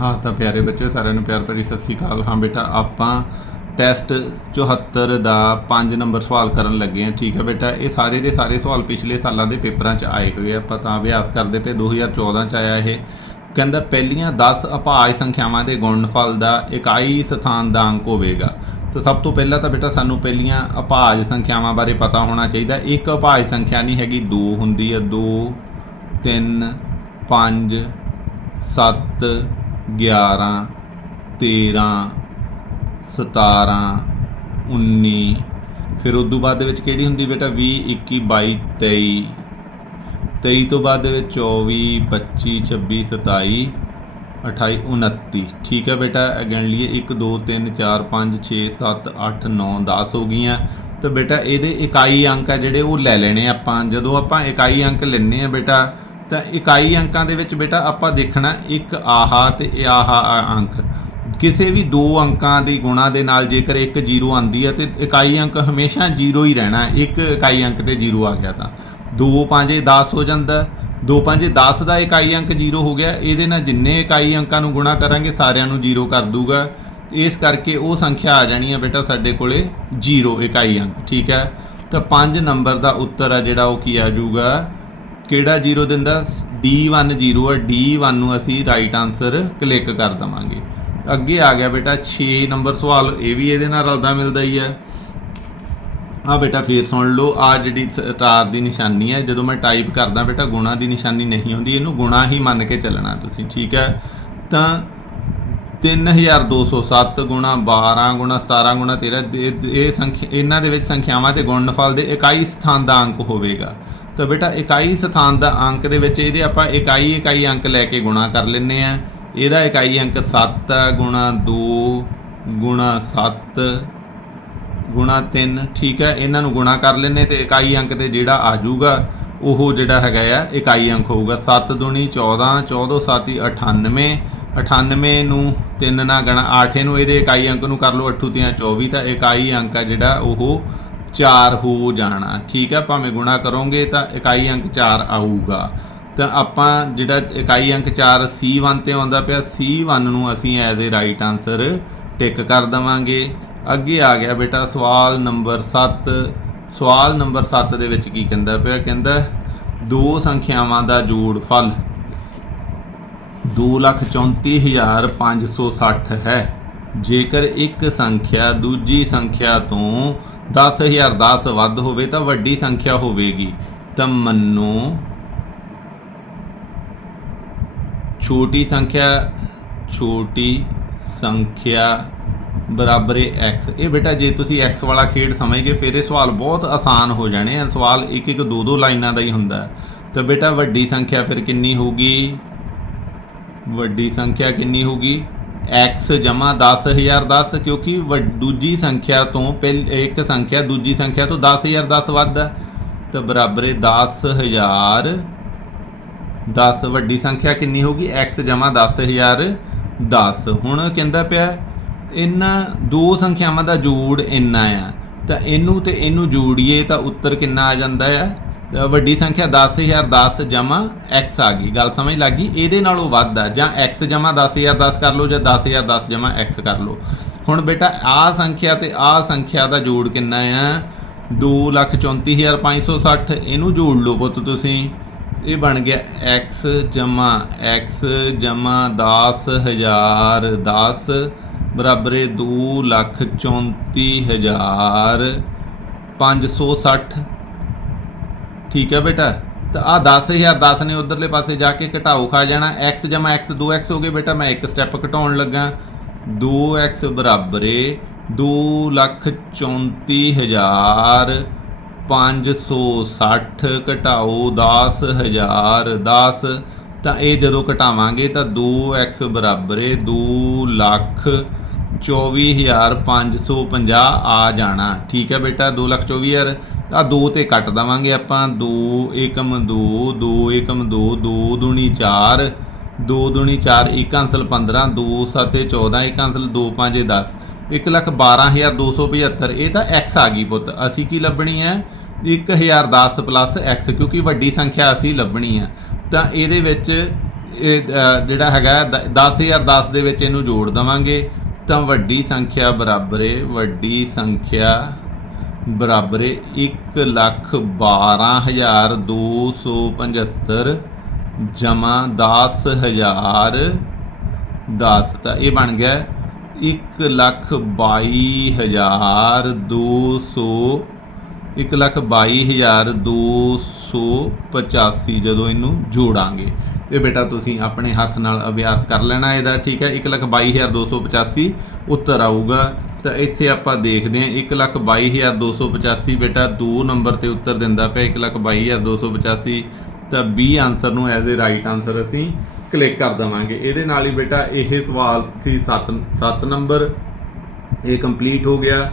ਹਾਂ ਤਾਂ ਪਿਆਰੇ ਬੱਚਿਓ, ਸਾਰਿਆਂ ਨੂੰ ਪਿਆਰ ਭਰੀ ਸਤਿ ਸ੍ਰੀ ਅਕਾਲ। ਹਾਂ ਬੇਟਾ, ਆਪਾਂ ਟੈਸਟ 74 ਦਾ 5 ਨੰਬਰ ਸਵਾਲ ਕਰਨ ਲੱਗੇ ਹਾਂ। ਠੀਕ ਹੈ ਬੇਟਾ, ਇਹ ਸਾਰੇ ਦੇ ਸਾਰੇ ਸਵਾਲ ਪਿਛਲੇ ਸਾਲਾਂ ਦੇ ਪੇਪਰਾਂ 'ਚ ਆਏ ਹੋਏ ਆ। ਆਪਾਂ ਤਾਂ ਅਭਿਆਸ ਕਰਦੇ ਪਏ 2014 'ਚ ਆਇਆ ਇਹ। ਕਹਿੰਦਾ, ਪਹਿਲੀਆਂ 10 ਅਭਾਜ ਸੰਖਿਆਵਾਂ ਦੇ ਗੁਣਨਫਲ ਦਾ ਇਕਾਈ ਸਥਾਨ ਦਾ ਅੰਕ ਹੋਵੇਗਾ। ਤਾਂ ਸਭ ਤੋਂ ਪਹਿਲਾਂ ਤਾਂ ਬੇਟਾ, ਸਾਨੂੰ ਪਹਿਲੀਆਂ ਅਭਾਜ ਸੰਖਿਆਵਾਂ ਬਾਰੇ ਪਤਾ ਹੋਣਾ ਚਾਹੀਦਾ। ਇੱਕ ਅਭਾਜ ਸੰਖਿਆ ਨਹੀਂ ਹੈਗੀ 2 ਹੁੰਦੀ ਹੈ 2 3 5 7 11 13 17 19 ਫਿਰ ਉਸ ਤੋਂ ਬਾਅਦ ਦੇ ਵਿੱਚ ਕਿਹੜੀ ਹੁੰਦੀ ਬੇਟਾ? 20 21 22 23 23 ਤੋਂ ਬਾਅਦ ਦੇ ਵਿੱਚ 24 25 26 27 28 29 ਠੀਕ ਹੈ ਬੇਟਾ ਅਗੇਨ ਲਈਏ 1 2 3 4 5 6 7 8 9 10 ਹੋ ਗਈਆਂ। ਤਾਂ ਬੇਟਾ, ਇਹਦੇ ਇਕਾਈ ਅੰਕ ਆ ਜਿਹੜੇ ਉਹ ਲੈ ਲੈਣੇ ਆਪਾਂ। ਜਦੋਂ ਆਪਾਂ ਇਕਾਈ ਅੰਕ ਲੈਣੇ ਆ ਬੇਟਾ ਤਾਂ ਇਕਾਈ ਅੰਕਾਂ ਦੇ ਵਿੱਚ ਬੇਟਾ ਆਪਾਂ ਦੇਖਣਾ ਇੱਕ ਆਹਾ ਤੇ ਇਹ ਆਹਾ ਅੰਕ। ਕਿਸੇ ਵੀ ਦੋ ਅੰਕਾਂ ਦੀ ਗੁਣਾ ਦੇ ਨਾਲ ਜੇਕਰ ਇੱਕ 0 ਆਂਦੀ ਹੈ ਤੇ ਇਕਾਈ ਅੰਕ ਹਮੇਸ਼ਾ 0 ਹੀ ਰਹਿਣਾ, ਇੱਕ ਇਕਾਈ ਅੰਕ ਤੇ 0 ਆ ਗਿਆ ਤਾਂ। 2 5 10 ਹੋ ਜਾਂਦਾ 2 5 10 ਦਾ ਇਕਾਈ ਅੰਕ 0 ਹੋ ਗਿਆ, ਇਹਦੇ ਨਾਲ ਜਿੰਨੇ ਇਕਾਈ ਅੰਕਾਂ ਨੂੰ ਗੁਣਾ ਕਰਾਂਗੇ ਸਾਰਿਆਂ ਨੂੰ 0 ਕਰ ਦੂਗਾ। ਇਸ ਕਰਕੇ ਉਹ ਸੰਖਿਆ ਆ ਜਾਣੀ ਹੈ ਬੇਟਾ ਸਾਡੇ ਕੋਲੇ 0 ਇਕਾਈ ਅੰਕ, ਠੀਕ ਹੈ? ਤਾਂ 5 ਨੰਬਰ ਦਾ ਉੱਤਰ ਆ ਜਿਹੜਾ ਉਹ ਕੀ ਆ ਜਾਊਗਾ? ਕਿਹੜਾ ਜ਼ੀਰੋ ਦਿੰਦਾ? D1 0 ਹੈ D1 ਨੂੰ ਅਸੀਂ ਰਾਈਟ ਆਨਸਰ ਕਲਿੱਕ ਕਰ ਦਵਾਂਗੇ। ਅੱਗੇ ਆ ਗਿਆ ਬੇਟਾ 6 ਨੰਬਰ ਸਵਾਲ, ਇਹ ਵੀ ਇਹਦੇ ਨਾਲ ਰਲਦਾ ਮਿਲਦਾ ਹੀ ਹੈ ਆ ਬੇਟਾ ਫੇਰ ਸੁਣ ਲਓ, ਆ ਜਿਹੜੀ ਸਟਾਰ ਦੀ ਨਿਸ਼ਾਨੀ ਹੈ ਜਦੋਂ ਮੈਂ ਟਾਈਪ ਕਰਦਾ ਬੇਟਾ, ਗੁਣਾ ਦੀ ਨਿਸ਼ਾਨੀ ਨਹੀਂ ਹੁੰਦੀ, ਇਹਨੂੰ ਗੁਣਾ ਹੀ ਮੰਨ ਕੇ ਚੱਲਣਾ ਤੁਸੀਂ, ਠੀਕ ਹੈ ਤਾਂ 3207 ਗੁਣਾ 12 ਗੁਣਾ 17 ਗੁਣਾ 13 ਇਹ- ਇਹ ਸੰਖਿਆ, ਇਹਨਾਂ ਦੇ ਵਿੱਚ ਸੰਖਿਆਵਾਂ ਤੇ ਗੁਣਨਫਲ ਦੇ ਇਕਾਈ ਸਥਾਨ ਦਾ ਅੰਕ ਹੋਵੇਗਾ। ਤਾਂ ਬੇਟਾ ਇਕਾਈ ਸਥਾਨ ਦਾ ਅੰਕ ਦੇ ਵਿੱਚ ਇਹਦੇ ਆਪਾਂ ਇਕਾਈ ਇਕਾਈ ਅੰਕ ਲੈ ਕੇ ਗੁਣਾ ਕਰ ਲੈਂਦੇ ਆ ਇਹਦਾ ਇਕਾਈ ਅੰਕ 7 ਗੁਣਾ 2 ਗੁਣਾ 7 ਗੁਣਾ 3 ਠੀਕ ਹੈ, ਇਹਨਾਂ ਨੂੰ ਗੁਣਾ ਕਰ ਲੈਨੇ ਤੇ ਇਕਾਈ ਅੰਕ ਤੇ ਜਿਹੜਾ ਆ ਜਾਊਗਾ, ਉਹ ਜਿਹੜਾ ਹੈਗਾ ਆ, ਇਕਾਈ ਅੰਕ ਹੋਊਗਾ। 7 ਦੁਣੀ 14 14 7 98 98 ਨੂੰ 3 ਨਾਲ ਗਣਾ 8 ਨੂੰ ਇਹਦੇ ਇਕਾਈ ਅੰਕ ਨੂੰ ਕਰ ਲਓ 8 ਤਿਆਂ 24 ਤਾਂ ਇਕਾਈ ਅੰਕ ਆ ਜਿਹੜਾ ਉਹ 4 ਹੋ ਜਾਣਾ। ਠੀਕ ਹੈ ਭਾਵੇਂ ਗੁਣਾ ਕਰੋਗੇ ਤਾਂ ਇਕਾਈ ਅੰਕ 4 ਆਊਗਾ। ਤਾਂ ਆਪਾਂ ਜਿਹੜਾ ਇਕਾਈ ਅੰਕ 4 C1 ਤੇ ਆਉਂਦਾ ਪਿਆ C1 ਨੂੰ ਅਸੀਂ as a right answer tick ਕਰ ਦਵਾਂਗੇ। ਅੱਗੇ ਆ ਗਿਆ ਬੇਟਾ ਸਵਾਲ ਨੰਬਰ 7 ਸਵਾਲ ਨੰਬਰ 7 ਦੇ ਵਿੱਚ ਕੀ ਕਹਿੰਦਾ ਪਿਆ? ਕਹਿੰਦਾ, ਦੋ ਸੰਖਿਆਵਾਂ ਦਾ ਜੋੜ ਫਲ। 234560 ਹੈ। ਜੇਕਰ ਇੱਕ ਸੰਖਿਆ ਦੂਜੀ ਸੰਖਿਆ ਤੋਂ 10010 ਵੱਧ ਹੋਵੇ ਤਾਂ ਵੱਡੀ ਸੰਖਿਆ ਹੋਵੇਗੀ। ਤਾਂ ਮੰਨੋ, ਛੋਟੀ ਸੰਖਿਆ ਛੋਟੀ ਸੰਖਿਆ ਬਰਾਬਰ ਹੈ x ਇਹ ਬੇਟਾ, ਜੇ ਤੁਸੀਂ x ਵਾਲਾ ਖੇਡ ਸਮਝ ਗਏ ਫਿਰ ਇਹ ਸਵਾਲ ਬਹੁਤ ਆਸਾਨ ਹੋ ਜਾਣੇ ਆ। ਸਵਾਲ ਇੱਕ ਇੱਕ ਦੋ ਦੋ ਲਾਈਨਾਂ ਦਾ ਹੀ ਹੁੰਦਾ। ਹੈ। ਤਾਂ ਬੇਟਾ, ਵੱਡੀ ਸੰਖਿਆ ਫਿਰ ਕਿੰਨੀ ਹੋਊਗੀ? ਵੱਡੀ ਸੰਖਿਆ ਕਿੰਨੀ ਹੋਊਗੀ? X ਜਮਾ 10010 ਕਿਉਂਕਿ ਵੱ- ਦੂਜੀ ਸੰਖਿਆ ਤੋਂ ਪਹਿਲ, ਇੱਕ ਸੰਖਿਆ, ਦੂਜੀ ਸੰਖਿਆ ਤੋਂ 10010 ਵੱਧ ਹੈ ਤਾਂ ਬਰਾਬਰ ਹੈ 10000 10 ਵੱਡੀ ਸੰਖਿਆ ਕਿੰਨੀ ਹੋਗੀ x ਜਮਾ 10000 10 ਹੁਣ ਕਹਿੰਦਾ ਪਿਆ, ਇਹਨਾਂ ਦੋ ਸੰਖਿਆਵਾਂ ਦਾ ਜੋੜ ਇੰਨਾ ਆ। ਤਾਂ ਇਹਨੂੰ ਤੇ ਇਹਨੂੰ ਜੋੜੀਏ ਤਾਂ ਉੱਤਰ ਕਿੰਨਾ ਆ ਜਾਂਦਾ ਆ? ਵੱਡੀ ਸੰਖਿਆ 10010 ਜਮਾ x ਆ ਗਈ। ਗੱਲ ਸਮਝ ਲੱਗ ਗਈ? ਇਹਦੇ ਨਾਲੋਂ ਵੱਧ ਆ। ਜਾਂ x ਜਮਾ 10010 ਕਰ ਲਓ ਜਾਂ 10010 ਜਮਾ x ਕਰ ਲਓ। ਹੁਣ ਬੇਟਾ ਆ ਸੰਖਿਆ ਤੇ ਆ ਸੰਖਿਆ ਦਾ ਜੋੜ ਕਿੰਨਾ ਆ? 234560 ਇਹਨੂੰ ਜੋੜ ਲਓ ਪੁੱਤ ਤੁਸੀਂ। ਇਹ ਬਣ ਗਿਆ x ਜਮਾ x ਜਮਾ 10000 10 ਬਰਾਬਰ ਹੈ 234560 ਠੀਕ ਹੈ ਬੇਟਾ। ਤਾਂ ਆ 10000 10 ਨੇ ਉਧਰਲੇ ਪਾਸੇ ਜਾ ਕੇ ਘਟਾਓ ਖਾ ਜਾਣਾ। X ਜਮਾ x 2x ਹੋ ਗਏ ਬੇਟਾ, ਮੈਂ ਇੱਕ ਸਟੈਪ ਘਟਾਉਣ ਲੱਗਾ। 2x ਬਰਾਬਰ ਹੈ 234560 560 ਘਟਾਓ 10000 10 ਤਾਂ ਇਹ ਜਦੋਂ ਘਟਾਵਾਂਗੇ ਤਾਂ 2x ਬਰਾਬਰ ਹੈ 2 ਲੱਖ 24550 ਆ ਜਾਣਾ। ਠੀਕ ਹੈ ਬੇਟਾ 2 ਲੱਖ 24000 ਆ 2 ਤੇ ਕੱਟ ਦਵਾਂਗੇ ਆਪਾਂ। 2 ਏਕਮ 2 2 ਏਕਮ 2 2 ਦੁਣੀ 4 2 ਦੁਣੀ 4 ਇੱਕ ਅੰਸਲ 15 2 7 14 ਇੱਕ ਅੰਸਲ 2 5 10 ਇੱਕ ਲੱਖ 12275 ਇਹ ਤਾਂ x ਆ ਗਈ ਪੁੱਤ। ਅਸੀਂ ਕੀ ਲੱਭਣੀ ਹੈ? 1010 ਪਲੱਸ x, ਕਿਉਂਕਿ ਵੱਡੀ ਸੰਖਿਆ ਅਸੀਂ ਲੱਭਣੀ ਹੈ। ਤਾਂ ਇਹਦੇ ਵਿੱਚ ਇਹ ਜਿਹੜਾ ਹੈਗਾ 10010 ਦੇ ਵਿੱਚ ਇਹਨੂੰ ਜੋੜ ਦਵਾਂਗੇ। ਤਾਂ ਵੱਡੀ ਸੰਖਿਆ ਬਰਾਬਰੇ, ਵੱਡੀ ਸੰਖਿਆ ਬਰਾਬਰ ਹੈ 112275 ਜਮਾ 10000 10 ਤਾਂ ਇਹ ਬਣ ਗਿਆ ਇੱਕ 122200 122285 ਜਦੋਂ ਇਹਨੂੰ ਜੋੜਾਂਗੇ। ਇਹ ਬੇਟਾ ਤੁਸੀਂ ਆਪਣੇ ਹੱਥ ਨਾਲ ਅਭਿਆਸ ਕਰ ਲੈਣਾ ਇਹਦਾ, ਠੀਕ ਹੈ? 122285 ਉੱਤਰ ਆਊਗਾ। ਤਾਂ ਇੱਥੇ ਆਪਾਂ ਦੇਖਦੇ ਹਾਂ 122285 ਬੇਟਾ 2 ਨੰਬਰ ਤੇ ਉੱਤਰ ਦਿੰਦਾ ਪਿਆ 122285 ਤਾਂ B ਆਨਸਰ ਨੂੰ ਐਜ਼ ਅ ਰਾਈਟ ਆਨਸਰ ਅਸੀਂ ਕਲਿੱਕ ਕਰ ਦਵਾਂਗੇ। ਇਹਦੇ ਨਾਲ ਹੀ ਬੇਟਾ ਇਹ ਸਵਾਲ ਸੀ 7 7 ਨੰਬਰ, ਇਹ ਕੰਪਲੀਟ ਹੋ ਗਿਆ।